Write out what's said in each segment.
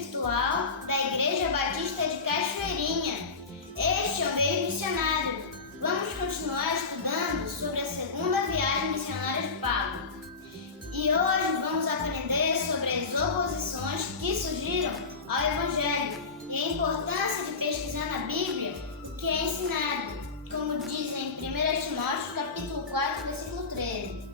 virtual da Igreja Batista de Cachoeirinha. Este é o Meio Missionário. Vamos continuar estudando sobre a segunda viagem missionária de Paulo. E hoje vamos aprender sobre as oposições que surgiram ao Evangelho e a importância de pesquisar na Bíblia o que é ensinado, como diz em 1 Timóteo capítulo 4, versículo 13.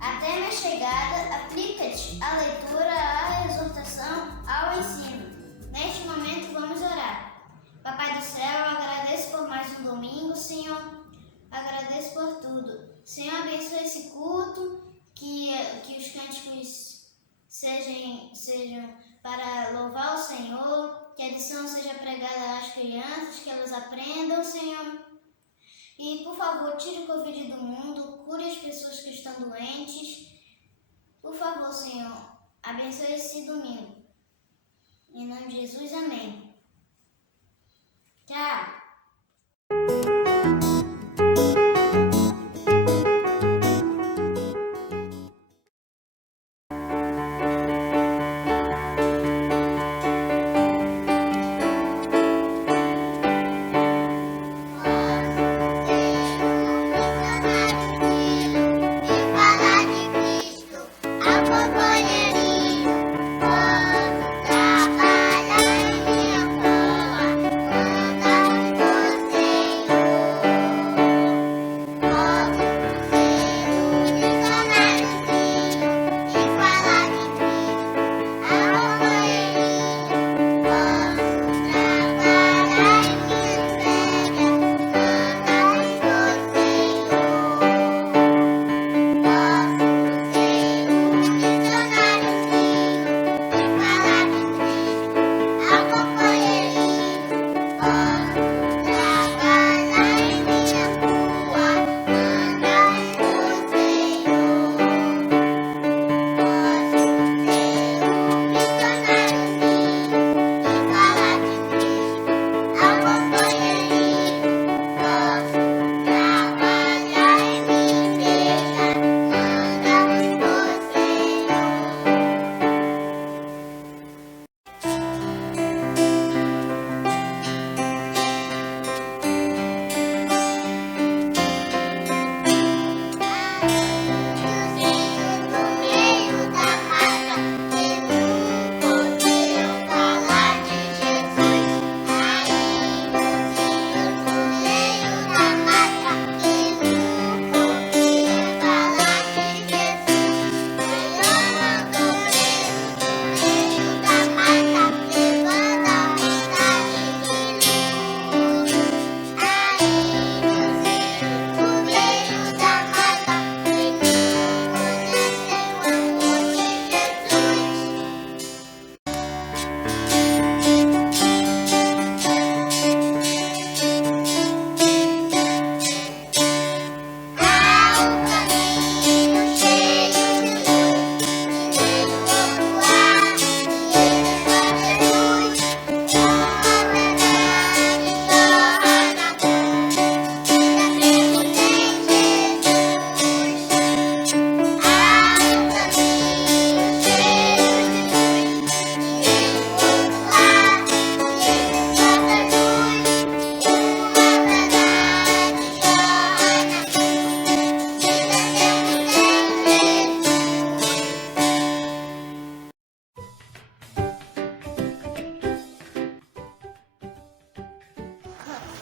Até minha chegada, aplica-te à leitura, à exortação, ao ensino. Neste momento vamos orar. Papai do céu, eu agradeço por mais um domingo, Senhor. Agradeço por tudo. Senhor, abençoe esse culto, que os cânticos sejam para louvar o Senhor, que a lição seja pregada às crianças, que elas aprendam, Senhor. E, por favor, tire o Covid do mundo, cure as pessoas que estão doentes. Por favor, Senhor, abençoe esse domingo. Em nome de Jesus, amém. Tchau.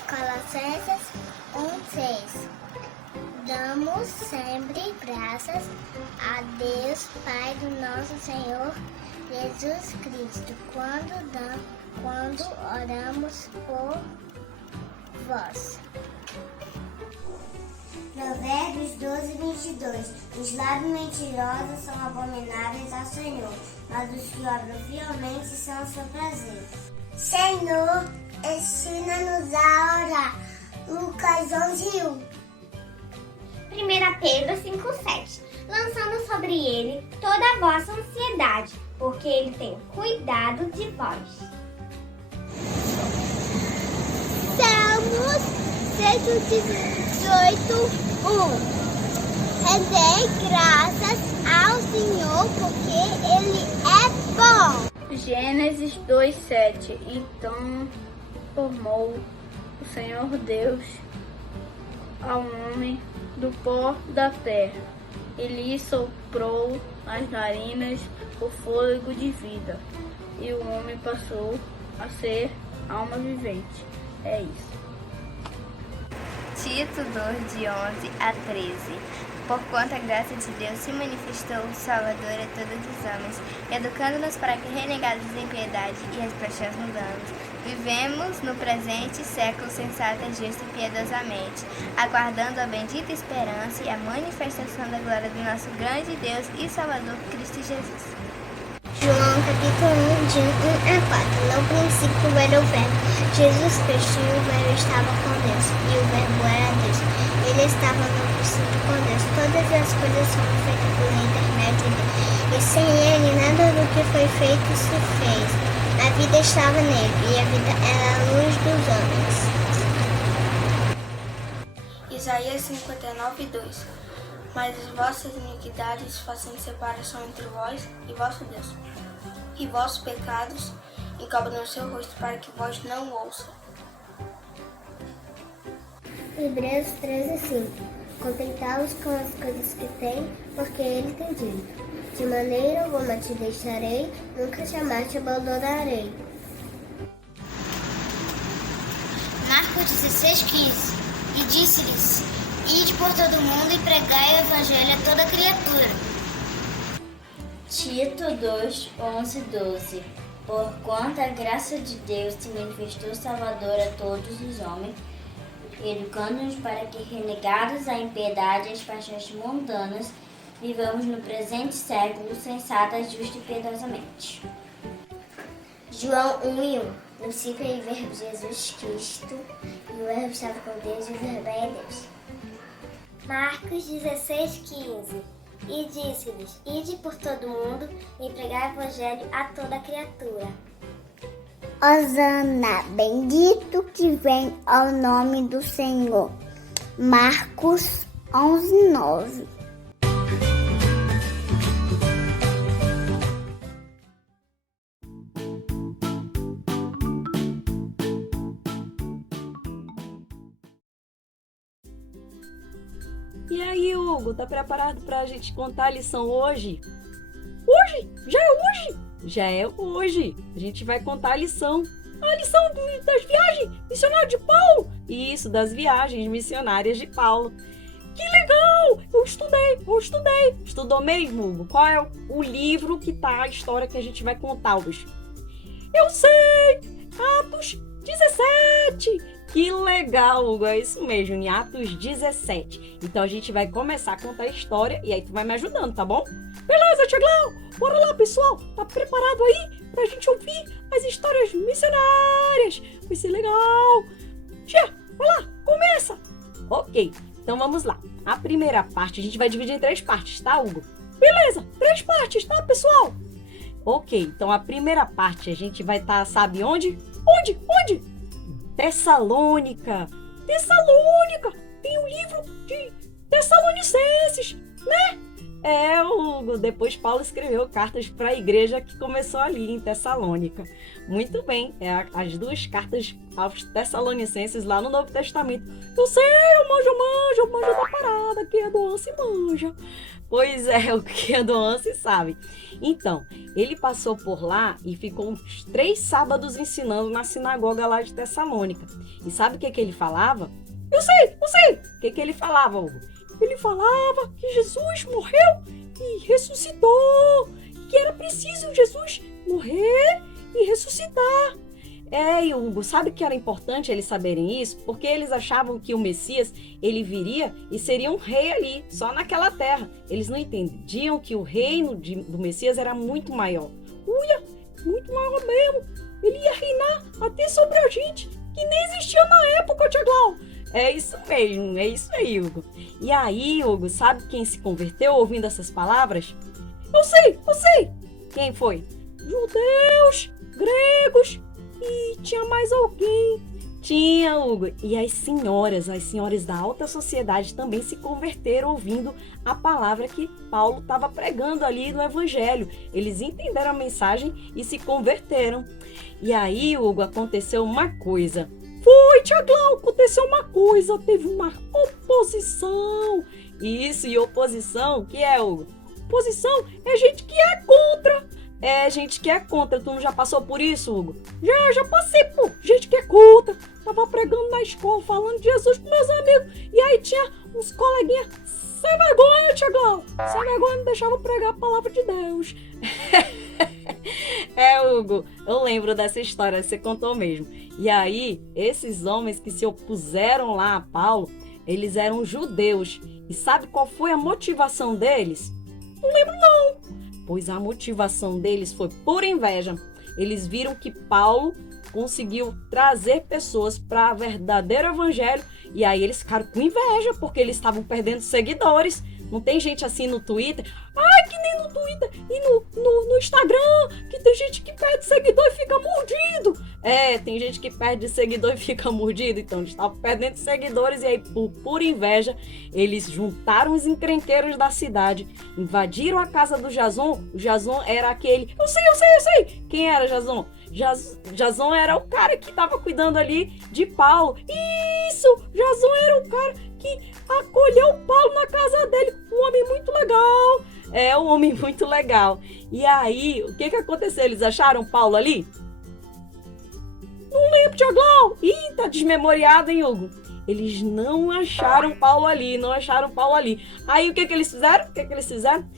Colossenses 1:6. Damos sempre graças a Deus, Pai do nosso Senhor Jesus Cristo, quando oramos por vós. Provérbios 12:22. Os lábios mentirosos são abomináveis ao Senhor, mas os que obram fielmente são o seu prazer. Senhor, ensina-nos a orar. Lucas 11:1. 1 Pedro 5:7. Lançando sobre ele toda a vossa ansiedade, porque ele tem cuidado de vós. Salmos 118:1. Rendei graças ao Senhor, porque Ele é bom. Gênesis 2:7. Então formou o Senhor Deus ao homem do pó da terra e lhe soprou nas narinas o fôlego de vida, e o homem passou a ser alma vivente. É isso. Tito 2, de 11 a 13. Porquanto a graça de Deus se manifestou, Salvador a todos os homens, educando-nos para que, renegados em piedade e as paixões mundanas, vivemos no presente século sensata, justa e piedosamente, aguardando a bendita esperança e a manifestação da glória do nosso grande Deus e Salvador Cristo Jesus. João capítulo 1, de 1 a 4. No princípio era o Verbo, Jesus Cristo, e o Verbo estava com Deus, e o Verbo era Deus. Ele estava no princípio com Deus. Todas as coisas foram feitas por intermédio dele, e sem ele nada do que foi feito se fez. A vida estava nele, e a vida era a luz dos homens. Isaías 59:2. Mas as vossas iniquidades fazem separação entre vós e vosso Deus, e vossos pecados encobrem o seu rosto para que vós não ouçam. Hebreus 13:5. Contentá-los com as coisas que tem, porque ele tem dito: de maneira alguma te deixarei, nunca jamais te abandonarei. Marcos 16:15. E disse-lhes: ide por todo o mundo e pregai o evangelho a toda criatura. Tito 2, 11, 12. Porquanto a graça de Deus se manifestou Salvador a todos os homens, educando-nos para que, renegados a impiedade e as paixões mundanas, vivamos no presente século sensata, justa e piedosamente. João 1:1. No princípio era o Verbo, Jesus Cristo, e o Verbo estava com Deus, e o Verbo é Deus. Marcos 16:15. E disse-lhes: ide por todo mundo e pregai o evangelho a toda criatura. Hosana, bendito que vem ao nome do Senhor. Marcos 11:9. E aí, Hugo, tá preparado pra gente contar a lição hoje? Hoje? Já é hoje? Já é hoje. A gente vai contar a lição. A lição das viagens missionárias de Paulo. Isso, das viagens missionárias de Paulo. Que legal! Eu estudei. Estudou mesmo, Hugo? Qual é o livro que tá a história que a gente vai contar hoje? Eu sei! Atos 17! Que legal, Hugo, é isso mesmo, em Atos 17. Então a gente vai começar a contar a história e aí tu vai me ajudando, tá bom? Beleza, Tia Glau? Bora lá, pessoal. Tá preparado aí pra gente ouvir as histórias missionárias? Vai ser legal. Tia, vai lá, começa. Ok, então vamos lá. A primeira parte a gente vai dividir em 3 partes, tá, Hugo? Beleza, 3 partes, tá, pessoal? Ok, então a primeira parte a gente vai estar, sabe onde? Onde? Tessalônica. Tem um livro de Tessalonicenses, né? Hugo, depois Paulo escreveu cartas para a igreja que começou ali em Tessalônica. Muito bem, as 2 cartas aos Tessalonicenses lá no Novo Testamento. Eu sei, eu manjo da parada, que é do Anse manja. Pois é, o que é do Anse sabe. Então, ele passou por lá e ficou uns 3 sábados ensinando na sinagoga lá de Tessalônica. E sabe o que ele falava? Eu sei! O que ele falava, Hugo? Ele falava que Jesus morreu e ressuscitou, que era preciso Jesus morrer e ressuscitar. E Hugo, sabe que era importante eles saberem isso? Porque eles achavam que o Messias, ele viria e seria um rei ali, só naquela terra. Eles não entendiam que o reino do Messias era muito maior. Muito maior mesmo. Ele ia reinar até sobre a gente, que nem existia na época, Tia Glau. É isso mesmo, é isso aí, Hugo. E aí, Hugo, sabe quem se converteu ouvindo essas palavras? Eu sei! Quem foi? Judeus, gregos e tinha mais alguém. Tinha, Hugo. E as senhoras da alta sociedade também se converteram ouvindo a palavra que Paulo estava pregando ali no Evangelho. Eles entenderam a mensagem e se converteram. E aí, Hugo, aconteceu uma coisa. Foi, tia Glau, aconteceu uma coisa. Teve uma oposição. Isso, e oposição, que é, Hugo? Oposição é gente que é contra. É gente que é contra. Tu não já passou por isso, Hugo? Já passei, pô. Gente que é contra. Tava pregando na escola, falando de Jesus com meus amigos. E aí tinha uns coleguinhas sem vergonha, tia Glau. Sem vergonha, não deixavam pregar a palavra de Deus. Hugo, eu lembro dessa história, você contou mesmo. E aí, esses homens que se opuseram lá a Paulo, eles eram judeus. E sabe qual foi a motivação deles? Não lembro não. Pois a motivação deles foi por inveja. Eles viram que Paulo conseguiu trazer pessoas para o verdadeiro evangelho e aí eles ficaram com inveja porque eles estavam perdendo seguidores. Não tem gente assim no Twitter? Ai, que nem no Twitter e no Instagram, que tem gente que perde seguidor e fica mordido. Tem gente que perde seguidor e fica mordido. Então, eles estavam perdendo seguidores e aí, por inveja, eles juntaram os encrenqueiros da cidade, invadiram a casa do Jason. O Jason era aquele... Eu sei! Quem era Jason? Jason era o cara que estava cuidando ali de Paulo. Isso! Jason era o cara que acolheu Paulo na casa dele. Um homem muito legal. Um homem muito legal. E aí, o que aconteceu? Eles acharam Paulo ali? Não lembro, tia Glau. Ih, tá desmemoriado, hein, Hugo? Eles não acharam Paulo ali, Aí, o que eles fizeram?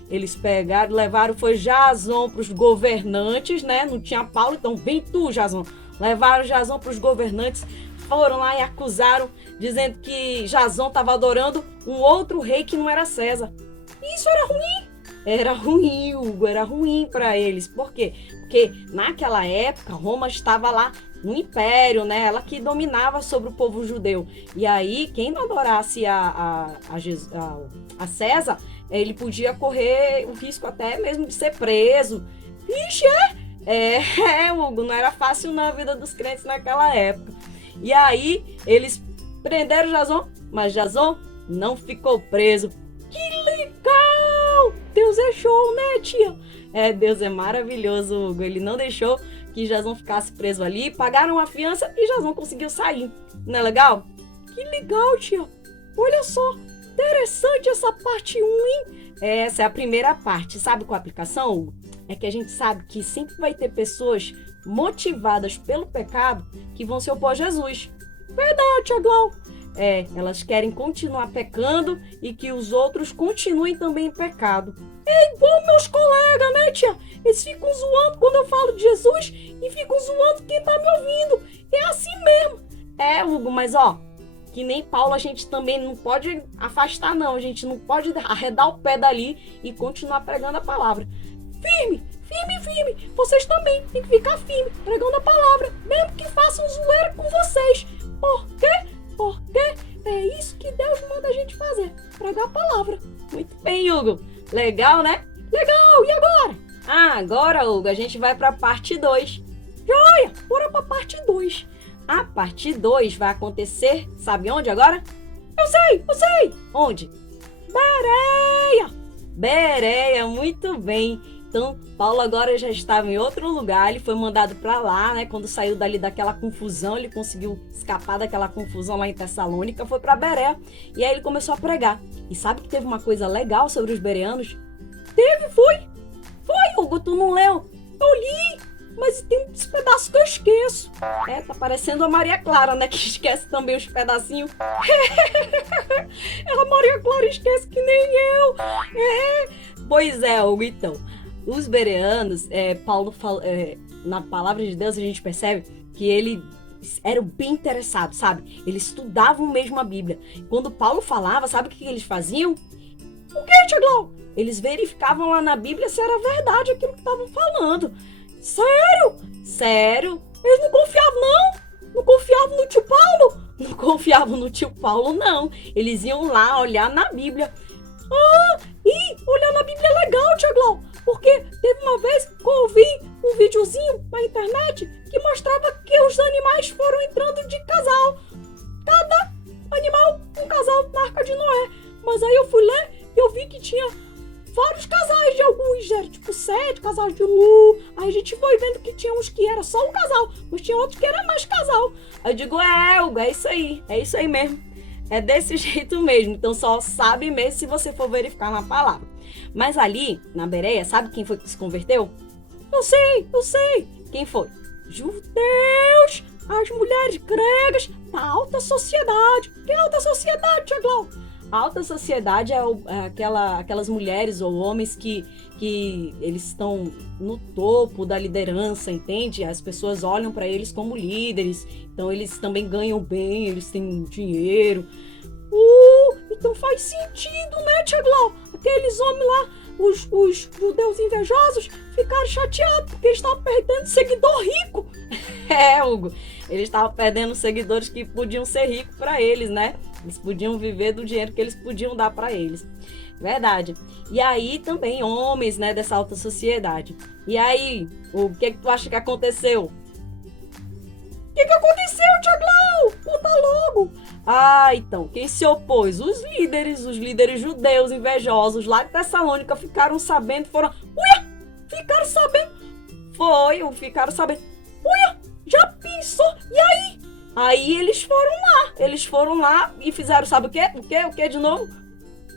Eles pegaram, levaram, foi Jason pros governantes, né? Não tinha Paulo, então vem tu, Jason. Levaram Jason pros governantes, foram lá e acusaram, dizendo que Jason estava adorando um outro rei que não era César. Isso era ruim. Era ruim, Hugo, era ruim para eles. Por quê? Porque naquela época Roma estava lá no império, né? Ela que dominava sobre o povo judeu. E aí, quem não adorasse a César, ele podia correr o risco até mesmo de ser preso. Ixi, Hugo, não era fácil não a vida dos crentes naquela época. E aí, eles prenderam Jason, mas Jason não ficou preso. Que legal! Deus é show, né, tia? Deus é maravilhoso, Hugo. Ele não deixou que Jason ficasse preso ali, pagaram a fiança e Jason conseguiu sair. Não é legal? Que legal, tia. Olha só, interessante essa parte 1, hein? Essa é a primeira parte. Sabe qual é a aplicação, Hugo? É que a gente sabe que sempre vai ter pessoas motivadas pelo pecado que vão se opor a Jesus. Verdade, tia Glau. Elas querem continuar pecando e que os outros continuem também em pecado. É igual meus colegas, né, tia? Eles ficam zoando quando eu falo de Jesus e ficam zoando quem tá me ouvindo. É assim mesmo. Hugo, mas que nem Paulo, a gente também não pode afastar, não. A gente não pode arredar o pé dali e continuar pregando a palavra. Firme! Vocês também têm que ficar firme, pregando a palavra, mesmo que façam zoeira com vocês. Por quê? Porque é isso que Deus manda a gente fazer, pregar a palavra. Muito bem, Hugo. Legal, né? Legal, e agora? Agora, Hugo, a gente vai para a parte 2. Joia, bora para a parte 2. A parte 2 vai acontecer, sabe onde agora? Eu sei! Onde? Bereia, muito bem. Então, Paulo agora já estava em outro lugar, ele foi mandado para lá, né? Quando saiu dali daquela confusão, ele conseguiu escapar daquela confusão lá em Tessalônica, foi para Bereia e aí ele começou a pregar. E sabe que teve uma coisa legal sobre os bereanos? Foi, Hugo, tu não leu? Eu li, mas tem uns pedaços que eu esqueço. Tá parecendo a Maria Clara, né? Que esquece também os pedacinhos. A Maria Clara esquece que nem eu. Pois é, Hugo, então. Os bereanos, Paulo fala, na palavra de Deus a gente percebe que eles eram bem interessados, sabe? Eles estudavam mesmo a Bíblia. Quando Paulo falava, sabe o que eles faziam? O que, tia Glau? Eles verificavam lá na Bíblia se era verdade aquilo que estavam falando. Sério? Eles não confiavam, não? Não confiavam no tio Paulo? Não confiavam no tio Paulo, não. Eles iam lá olhar na Bíblia. Olhar na Bíblia é legal, tia Glau. Porque teve uma vez que eu ouvi um videozinho na internet que mostrava que os animais foram entrando de casal. Cada animal, um casal na Arca de Noé. Mas aí eu fui ler e eu vi que tinha vários casais de alguns, era tipo 7 casais de Lu. Aí a gente foi vendo que tinha uns que era só um casal, mas tinha outros que era mais casal. Aí eu digo, Hugo, é isso aí mesmo. É desse jeito mesmo, então só sabe mesmo se você for verificar na palavra. Mas ali, na Bereia, sabe quem foi que se converteu? Eu sei. Quem foi? Judeus, as mulheres gregas da alta sociedade. Que é alta sociedade, Tiaglau? A alta sociedade é aquelas mulheres ou homens que eles estão no topo da liderança, entende? As pessoas olham para eles como líderes, então eles também ganham bem, eles têm dinheiro. Então faz sentido, né, Tiaglau? Aqueles homens lá, os judeus invejosos, ficaram chateados porque eles estavam perdendo seguidor rico. Hugo, eles estavam perdendo seguidores que podiam ser ricos para eles, né? Eles podiam viver do dinheiro que eles podiam dar para eles. Verdade. E aí também homens, né, dessa alta sociedade. E aí, o que tu acha que aconteceu? O que aconteceu, Tiaglau? Conta logo. Então, quem se opôs? Os líderes judeus invejosos lá de Tessalônica ficaram sabendo, ficaram sabendo. Já pensou? E aí? Aí eles foram lá e fizeram, sabe o quê? O quê de novo?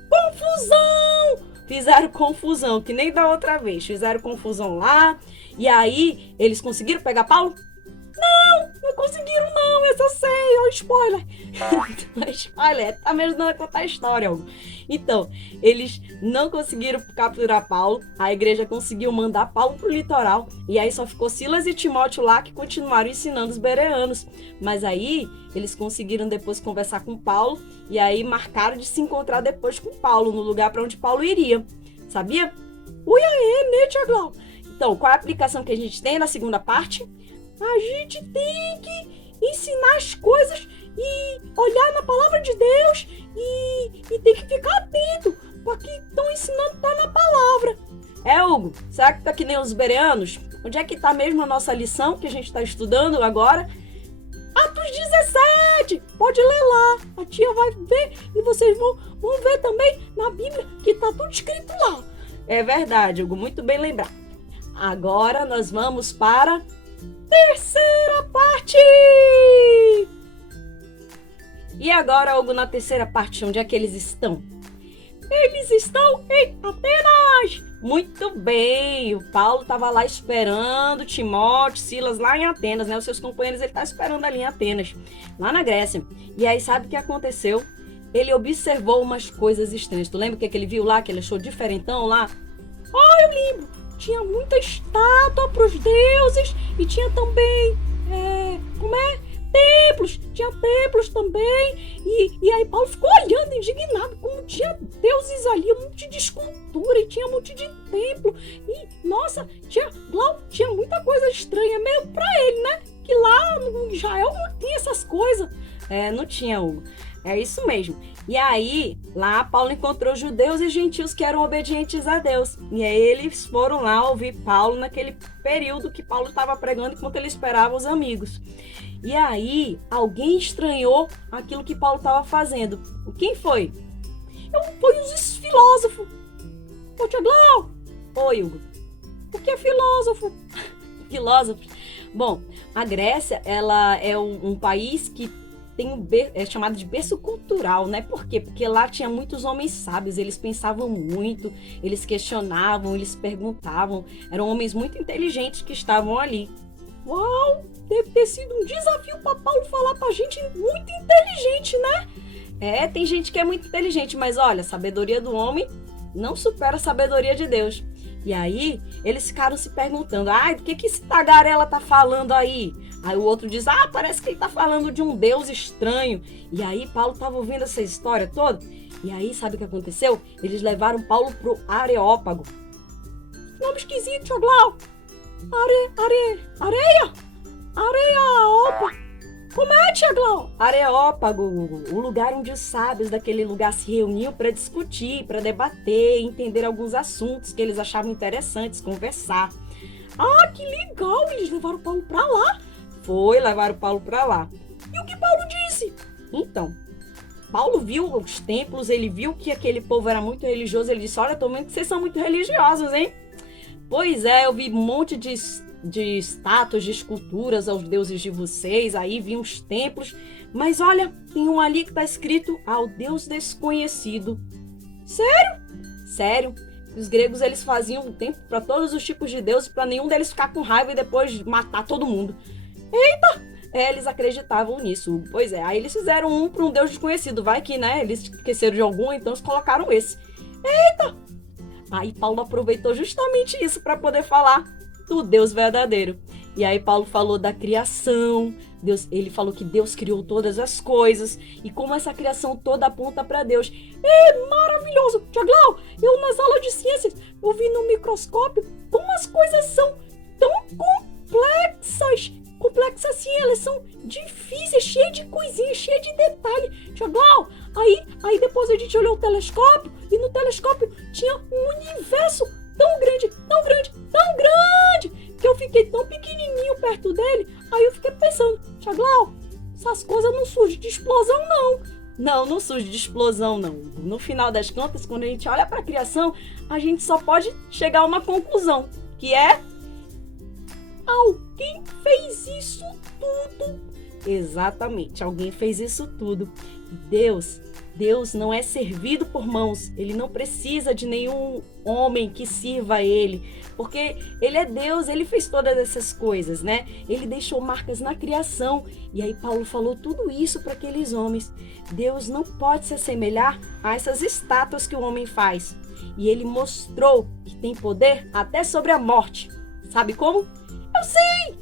Confusão! Fizeram confusão, que nem da outra vez. Fizeram confusão lá. E aí, eles conseguiram pegar Paulo? Não conseguiram não, essa eu sei, ó, spoiler. Spoiler, tá me ajudando a contar a história, Hugo. Então, eles não conseguiram capturar Paulo, a igreja conseguiu mandar Paulo pro litoral, e aí só ficou Silas e Timóteo lá que continuaram ensinando os bereanos. Mas aí, eles conseguiram depois conversar com Paulo, e aí marcaram de se encontrar depois com Paulo, no lugar para onde Paulo iria. Sabia? Né, Tiaglau? Então, qual é a aplicação que a gente tem na segunda parte? A gente tem que ensinar as coisas e olhar na palavra de Deus e tem que ficar atento para que estão ensinando tá na palavra. Hugo, será que tá que nem os bereanos? Onde é que tá mesmo a nossa lição que a gente está estudando agora? Atos 17! Pode ler lá, a tia vai ver e vocês vão ver também na Bíblia que tá tudo escrito lá. É verdade, Hugo, muito bem lembrado. Agora nós vamos para terceira parte! E agora, Hugo, na terceira parte, onde é que eles estão? Eles estão em Atenas! Muito bem! O Paulo estava lá esperando Timóteo, Silas lá em Atenas, né? Os seus companheiros, ele está esperando ali em Atenas, lá na Grécia. E aí, sabe o que aconteceu? Ele observou umas coisas estranhas. Tu lembra o que ele viu lá, que ele achou diferentão lá? Eu lembro! Tinha muita estátua para os deuses e tinha também, templos, tinha templos também. E aí Paulo ficou olhando, indignado, como tinha deuses ali, um monte de escultura e tinha um monte de templo. E, nossa, tinha muita coisa estranha mesmo para ele, né? Que lá no Israel não tinha essas coisas. Não tinha, Hugo. É isso mesmo. E aí, lá Paulo encontrou judeus e gentios que eram obedientes a Deus. E aí eles foram lá ouvir Paulo naquele período que Paulo estava pregando enquanto ele esperava os amigos. E aí, alguém estranhou aquilo que Paulo estava fazendo. Quem foi? Foi os filósofos. Tiaglau! Oi, Hugo. O que é filósofo? Filósofos. Bom, a Grécia, ela é um país que é chamado de berço cultural, né? Por quê? Porque lá tinha muitos homens sábios, eles pensavam muito, eles questionavam, eles perguntavam, eram homens muito inteligentes que estavam ali. Uau! Deve ter sido um desafio para Paulo falar pra gente muito inteligente, né? Tem gente que é muito inteligente, mas olha, a sabedoria do homem não supera a sabedoria de Deus. E aí, eles ficaram se perguntando, do que esse tagarela tá falando aí? Aí o outro diz, parece que ele tá falando de um Deus estranho. E aí Paulo tava ouvindo essa história toda. E aí, sabe o que aconteceu? Eles levaram Paulo pro Areópago. Nome esquisito, Tiaglau. Areópago. Como é, Tiaglau? Areópago, o lugar onde os sábios daquele lugar se reuniam para discutir, para debater, entender alguns assuntos que eles achavam interessantes, conversar. Que legal, eles levaram Paulo para lá. levaram Paulo para lá. E o que Paulo disse? Então, Paulo viu os templos, ele viu que aquele povo era muito religioso, ele disse, olha, tô vendo que vocês são muito religiosos, hein? Pois é, eu vi um monte de estátuas, de esculturas aos deuses de vocês, aí vi uns templos, mas olha, tem um ali que está escrito ao Deus desconhecido. Sério? Sério. Os gregos, eles faziam um templo para todos os tipos de deuses, para nenhum deles ficar com raiva e depois matar todo mundo. Eita! Eles acreditavam nisso. Pois é, aí eles fizeram um para um Deus desconhecido. Vai que, né, eles esqueceram de algum, então eles colocaram esse. Eita! Aí Paulo aproveitou justamente isso para poder falar do Deus verdadeiro. E aí Paulo falou da criação. Ele falou que Deus criou todas as coisas e como essa criação toda aponta para Deus. É maravilhoso! Tiaglau, eu nas aulas de ciências, eu vi no microscópio como as coisas são tão complexas. Complexas assim, elas são difíceis, cheias de coisinhas, cheias de detalhe. Tiaglau, aí depois a gente olhou o telescópio e no telescópio tinha um universo tão grande, tão grande, tão grande, que eu fiquei tão pequenininho perto dele. Aí eu fiquei pensando, Tiaglau, essas coisas não surgem de explosão, não. Não surge de explosão, não. No final das contas, quando a gente olha para a criação, a gente só pode chegar a uma conclusão, que é alguém fez isso tudo. Exatamente, alguém fez isso tudo. Deus não é servido por mãos. Ele não precisa de nenhum homem que sirva a ele, porque ele é Deus, ele fez todas essas coisas, né? Ele deixou marcas na criação. E aí Paulo falou tudo isso para aqueles homens. Deus não pode se assemelhar a essas estátuas que o homem faz. E ele mostrou que tem poder até sobre a morte. Sabe como? Eu sei!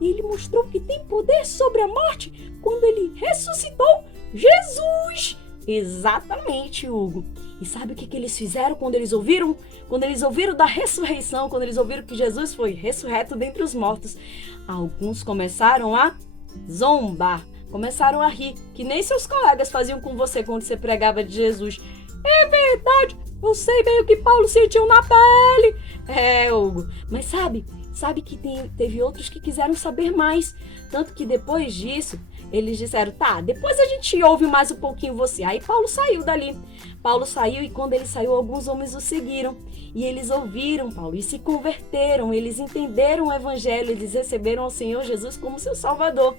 Ele mostrou que tem poder sobre a morte quando ele ressuscitou Jesus. Exatamente, Hugo. E sabe o que eles fizeram quando eles ouviram? Quando eles ouviram da ressurreição, quando eles ouviram que Jesus foi ressurreto dentre os mortos, alguns começaram a zombar, começaram a rir, que nem seus colegas faziam com você quando você pregava de Jesus. É verdade, eu sei bem o que Paulo sentiu na pele. É, Hugo, mas sabe que teve outros que quiseram saber mais. Tanto que depois disso, eles disseram, tá, depois a gente ouve mais um pouquinho você. Aí Paulo saiu dali. Paulo saiu e quando ele saiu, alguns homens o seguiram. E eles ouviram Paulo e se converteram. Eles entenderam o evangelho, eles receberam ao Senhor Jesus como seu Salvador.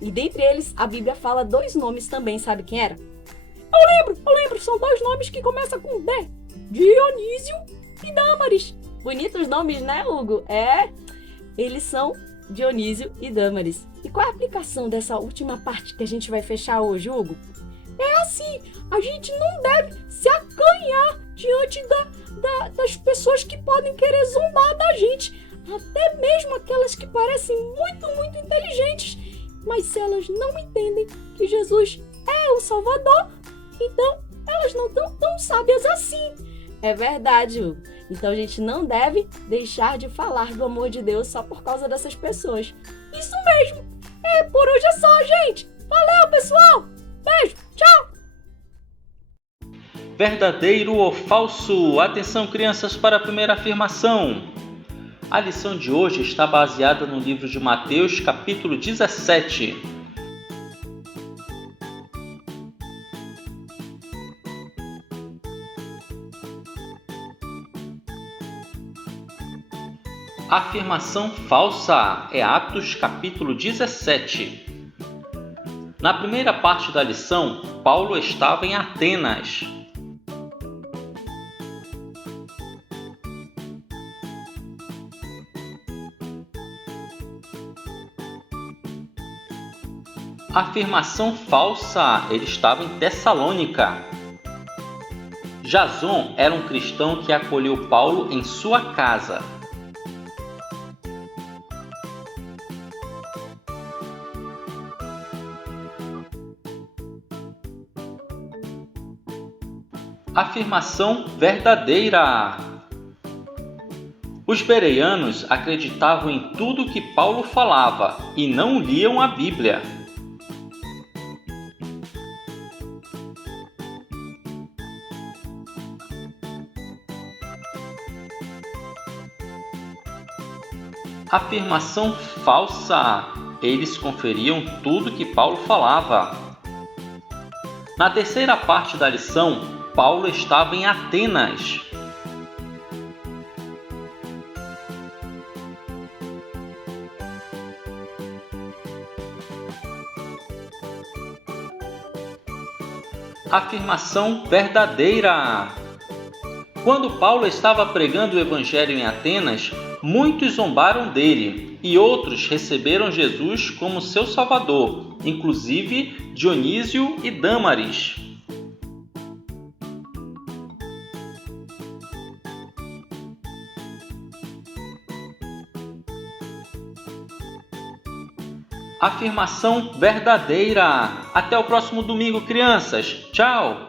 E dentre eles, a Bíblia fala 2 nomes também, sabe quem era? Eu lembro, são 2 nomes que começam com D. Dionísio e Dâmaris. Bonitos nomes, né, Hugo? Eles são Dionísio e Dâmaris. E qual é a aplicação dessa última parte que a gente vai fechar hoje, Hugo? É assim, a gente não deve se acanhar diante das pessoas que podem querer zombar da gente. Até mesmo aquelas que parecem muito, muito inteligentes. Mas se elas não entendem que Jesus é o Salvador, então elas não estão tão sábias assim. É verdade, Hugo. Então a gente não deve deixar de falar do amor de Deus só por causa dessas pessoas. Isso mesmo. Por hoje é só, gente. Valeu, pessoal. Beijo. Tchau. Verdadeiro ou falso? Atenção, crianças, para a primeira afirmação. A lição de hoje está baseada no livro de Mateus, capítulo 17. A afirmação falsa é Atos, capítulo 17. Na primeira parte da lição, Paulo estava em Atenas. A afirmação falsa, ele estava em Tessalônica. Jason era um cristão que acolheu Paulo em sua casa. Afirmação verdadeira. Os bereanos acreditavam em tudo que Paulo falava e não liam a Bíblia. Afirmação falsa. Eles conferiam tudo que Paulo falava. Na terceira parte da lição, Paulo estava em Atenas. Afirmação verdadeira. Quando Paulo estava pregando o evangelho em Atenas, muitos zombaram dele e outros receberam Jesus como seu Salvador, inclusive Dionísio e Dâmaris. Afirmação verdadeira. Até o próximo domingo, crianças. Tchau!